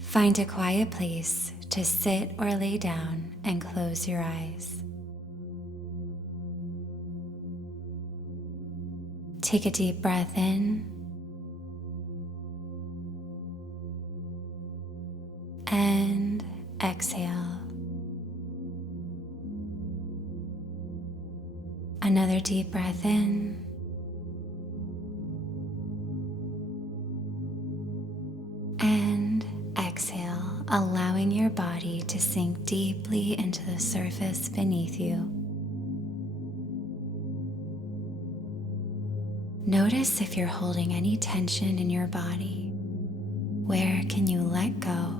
Find a quiet place to sit or lay down and close your eyes. Take a deep breath in and exhale. Another deep breath in and exhale, allowing your body to sink deeply into the surface beneath you. Notice if you're holding any tension in your body. Where can you let go?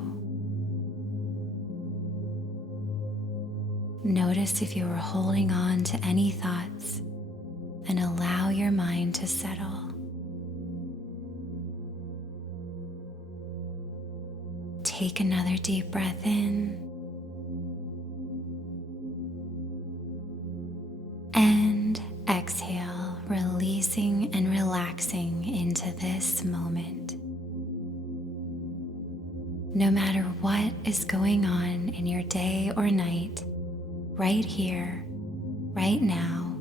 Notice if you are holding on to any thoughts and allow your mind to settle. Take another deep breath in and exhale, releasing and relaxing into this moment. No matter what is going on in your day or night, right here, right now,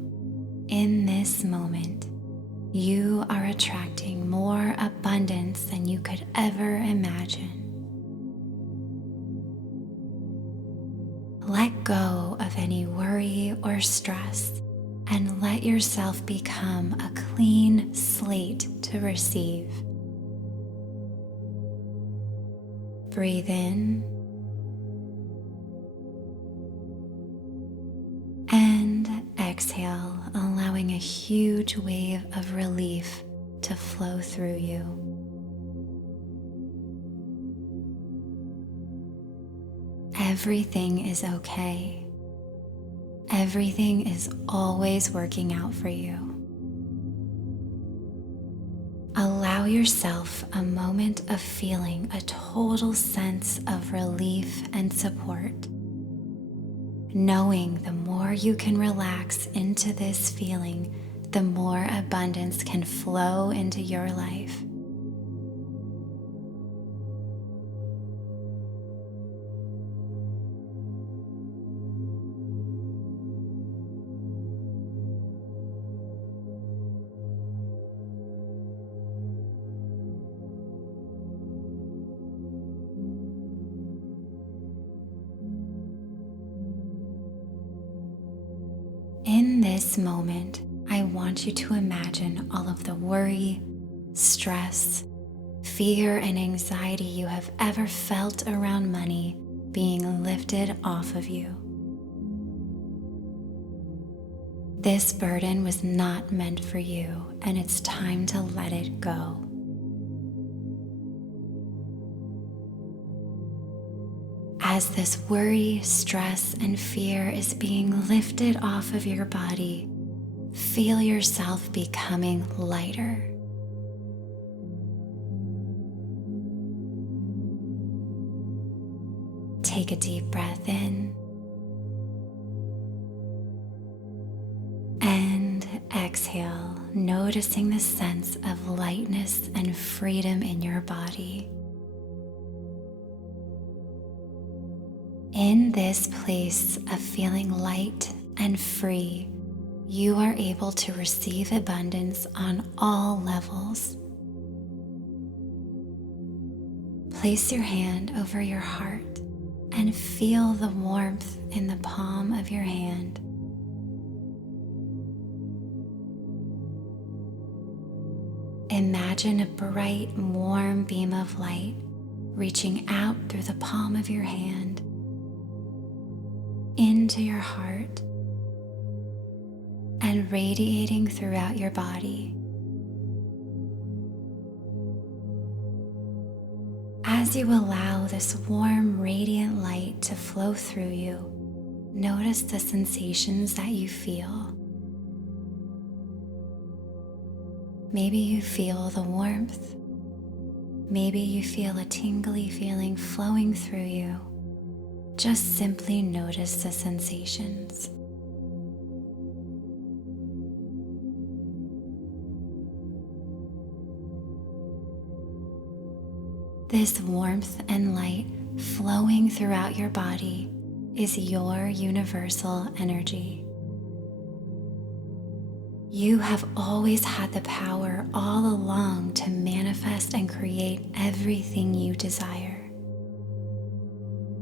in this moment, you are attracting more abundance than you could ever imagine. Let go of any worry or stress and let yourself become a clean slate to receive. Breathe in and exhale, allowing a huge wave of relief to flow through you. Everything is okay. Everything is always working out for you. Allow yourself a moment of feeling a total sense of relief and support, knowing the more you can relax into this feeling, the more abundance can flow into your life. In this moment, I want you to imagine all of the worry, stress, fear, and anxiety you have ever felt around money being lifted off of you. This burden was not meant for you, and it's time to let it go. As this worry, stress, and fear is being lifted off of your body, feel yourself becoming lighter. Take a deep breath in and exhale, noticing the sense of lightness and freedom in your body. In this place of feeling light and free, you are able to receive abundance on all levels. Place your hand over your heart and feel the warmth in the palm of your hand. Imagine a bright, warm beam of light reaching out through the palm of your hand into your heart and radiating throughout your body. As you allow this warm, radiant light to flow through you, notice the sensations that you feel. Maybe you feel the warmth. Maybe you feel a tingly feeling flowing through you. Just simply notice the sensations. This warmth and light flowing throughout your body is your universal energy. You have always had the power all along to manifest and create everything you desire.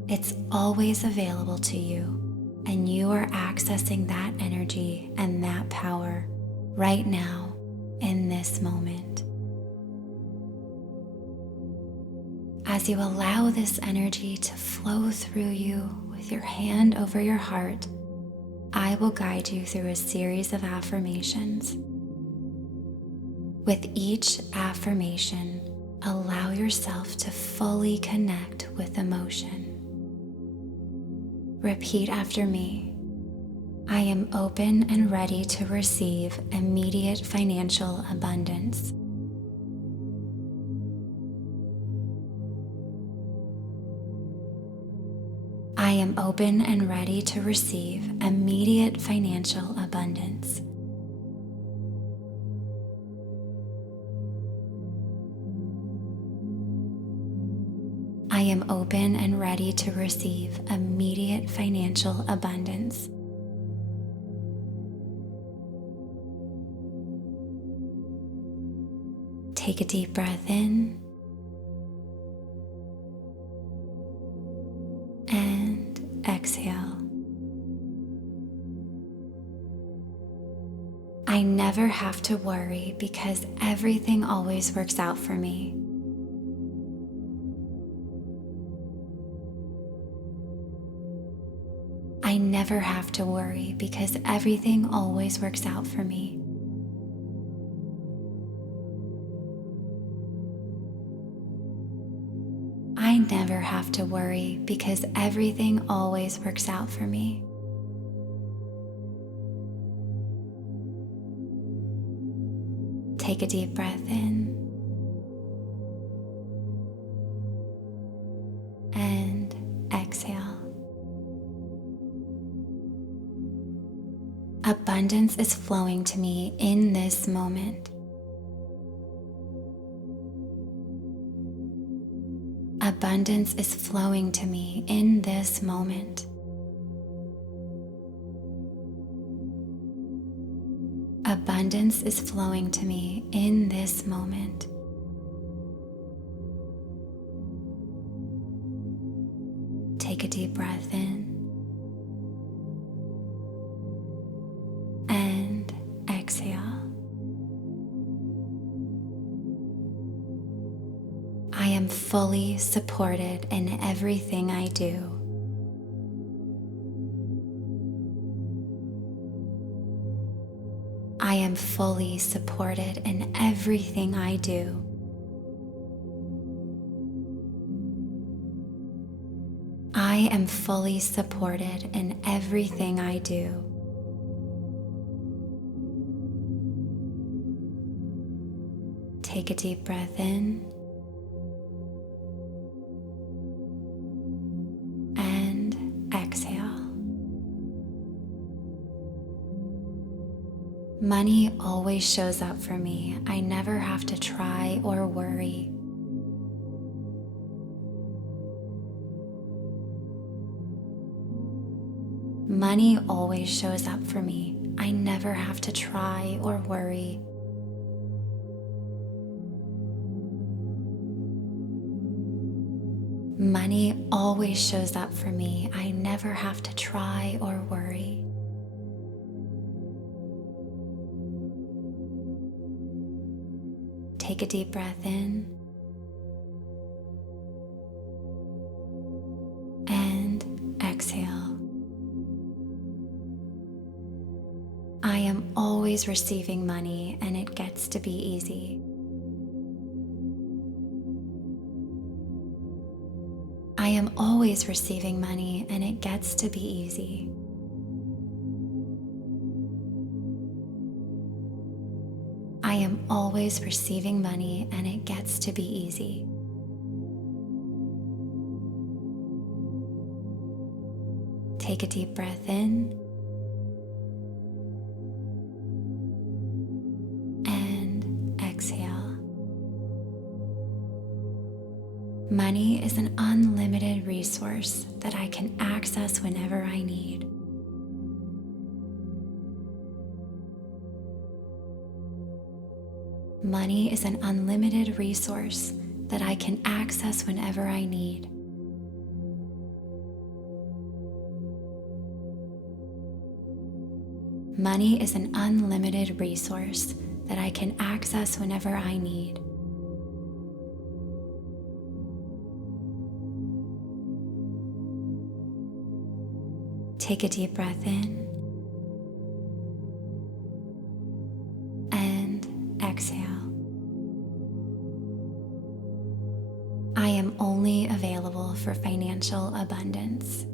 It's always available to you, and you are accessing that energy and that power right now in this moment. As you allow this energy to flow through you with your hand over your heart, I will guide you through a series of affirmations. With each affirmation, allow yourself to fully connect with emotion. Repeat after me. I am open and ready to receive immediate financial abundance. I am open and ready to receive immediate financial abundance. I am open and ready to receive immediate financial abundance. Take a deep breath in and exhale. I never have to worry because everything always works out for me. I never have to worry because everything always works out for me. I never have to worry because everything always works out for me. Take a deep breath in and exhale. Abundance is flowing to me in this moment. Abundance is flowing to me in this moment. Abundance is flowing to me in this moment. Take a deep breath in and exhale. I am fully supported in everything I do. I am fully supported in everything I do. I am fully supported in everything I do. Take a deep breath in and exhale. Money always shows up for me. I never have to try or worry. Money always shows up for me. I never have to try or worry. Money always shows up for me. I never have to try or worry. Take a deep breath in and exhale. I am always receiving money and it gets to be easy. I am always receiving money and it gets to be easy. I am always receiving money and it gets to be easy. Take a deep breath in and exhale. Money is an unlimited resource that I can access whenever I need. Money is an unlimited resource that I can access whenever I need. Money is an unlimited resource that I can access whenever I need. Take a deep breath in and exhale. I am only available for financial abundance.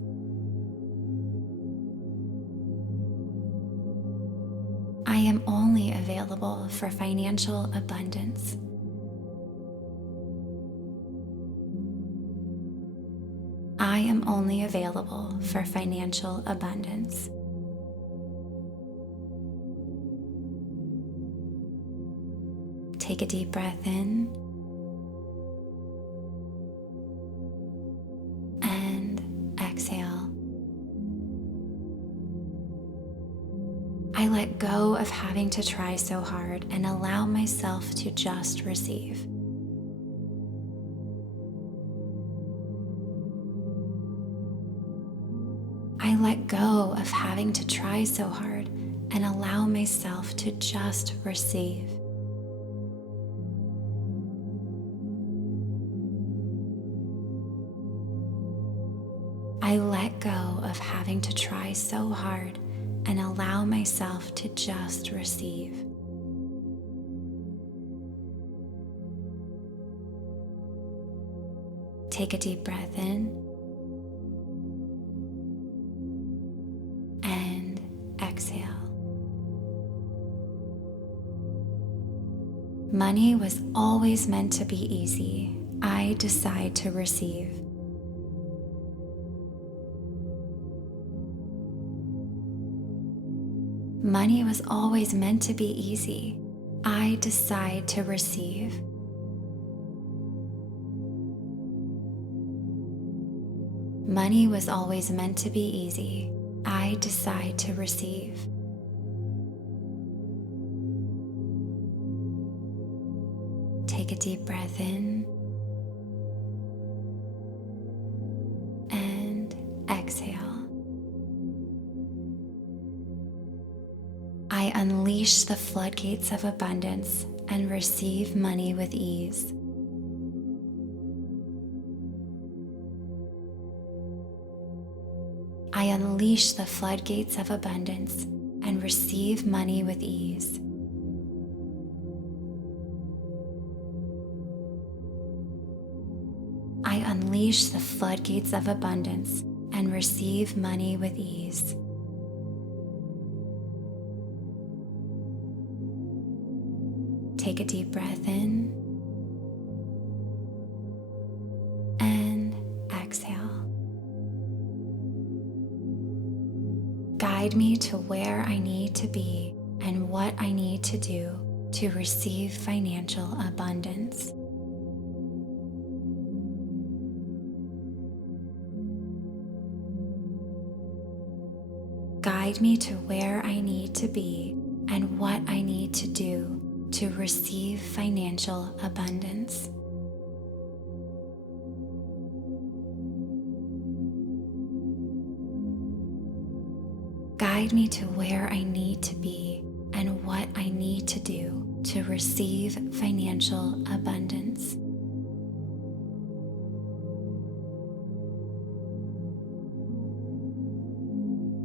I am only available for financial abundance. I am only available for financial abundance. Take a deep breath in and exhale. I let go of having to try so hard and allow myself to just receive. I let go of having to try so hard and allow myself to just receive. I let go of having to try so hard and allow myself to just receive. Take a deep breath in and exhale. Money was always meant to be easy. I decide to receive. Money was always meant to be easy. I decide to receive. Money was always meant to be easy. I decide to receive. Take a deep breath in and exhale. I unleash the floodgates of abundance and receive money with ease. I unleash the floodgates of abundance and receive money with ease. I unleash the floodgates of abundance and receive money with ease. Take a deep breath in and exhale. Guide me to where I need to be and what I need to do to receive financial abundance. Guide me to where I need to be and what I need to do to receive financial abundance. Guide me to where I need to be and what I need to do to receive financial abundance.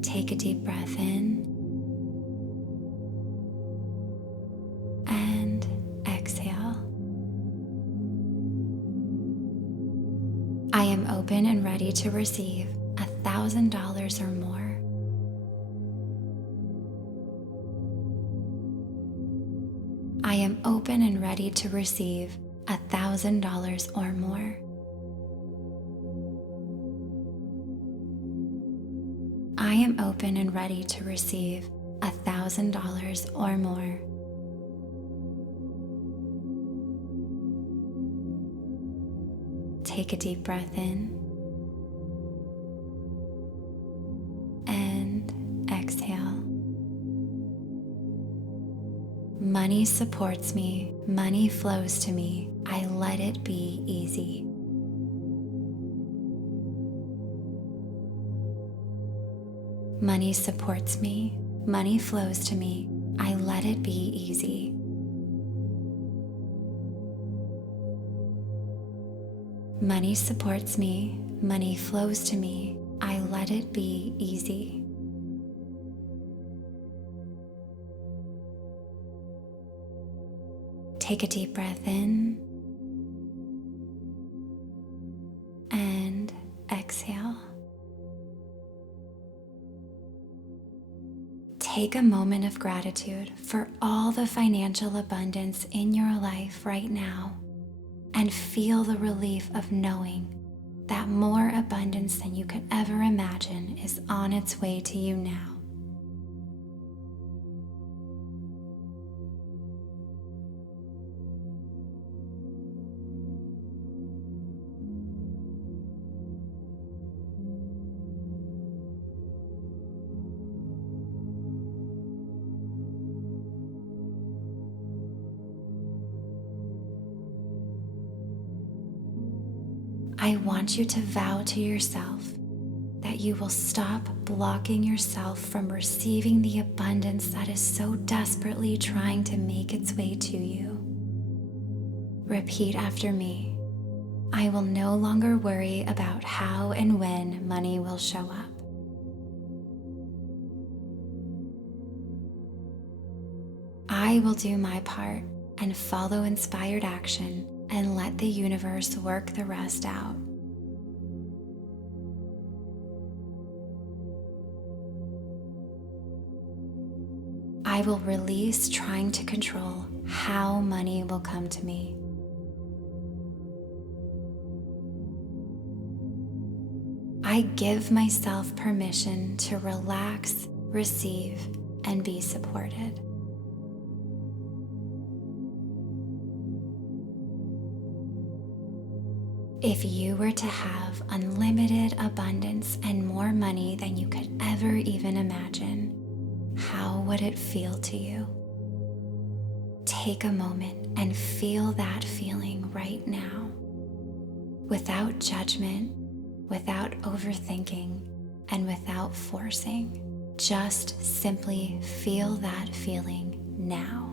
Take a deep breath in and exhale. I am open and ready to receive $1,000 or more. I am open and ready to receive $1,000 or more. I am open and ready to receive $1,000 or more. Take a deep breath in and exhale. Money supports me. Money flows to me. I let it be easy. Money supports me. Money flows to me. I let it be easy. Money supports me. Money flows to me. I let it be easy. Take a deep breath in and exhale. Take a moment of gratitude for all the financial abundance in your life right now and feel the relief of knowing that more abundance than you could ever imagine is on its way to you now. I want you to vow to yourself that you will stop blocking yourself from receiving the abundance that is so desperately trying to make its way to you. Repeat after me. I will no longer worry about how and when money will show up. I will do my part and follow inspired action and let the universe work the rest out. I will release trying to control how money will come to me. I give myself permission to relax, receive, and be supported. If you were to have unlimited abundance and more money than you could ever even imagine, how would it feel to you? Take a moment and feel that feeling right now, without judgment, without overthinking, and without forcing. Just simply feel that feeling now.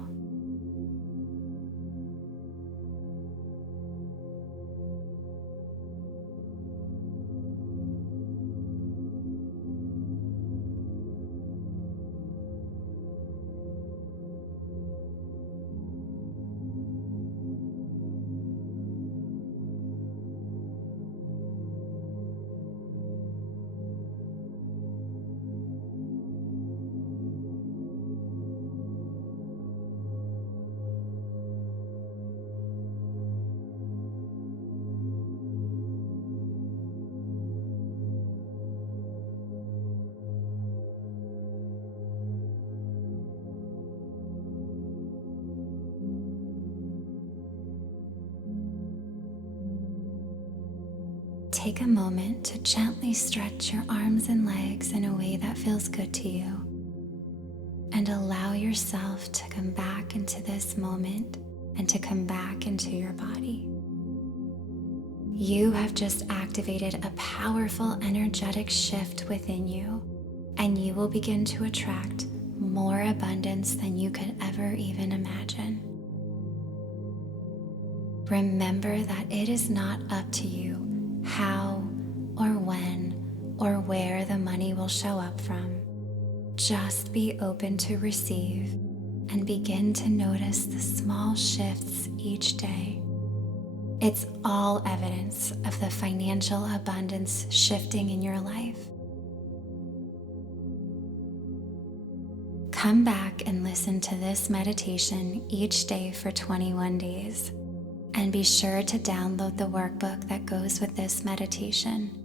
Take a moment to gently stretch your arms and legs in a way that feels good to you, and allow yourself to come back into this moment and to come back into your body. You have just activated a powerful energetic shift within you, and you will begin to attract more abundance than you could ever even imagine. Remember that it is not up to you how or when or where the money will show up from. Just be open to receive and begin to notice the small shifts each day. It's all evidence of the financial abundance shifting in your life. Come back and listen to this meditation each day for 21 days. And be sure to download the workbook that goes with this meditation.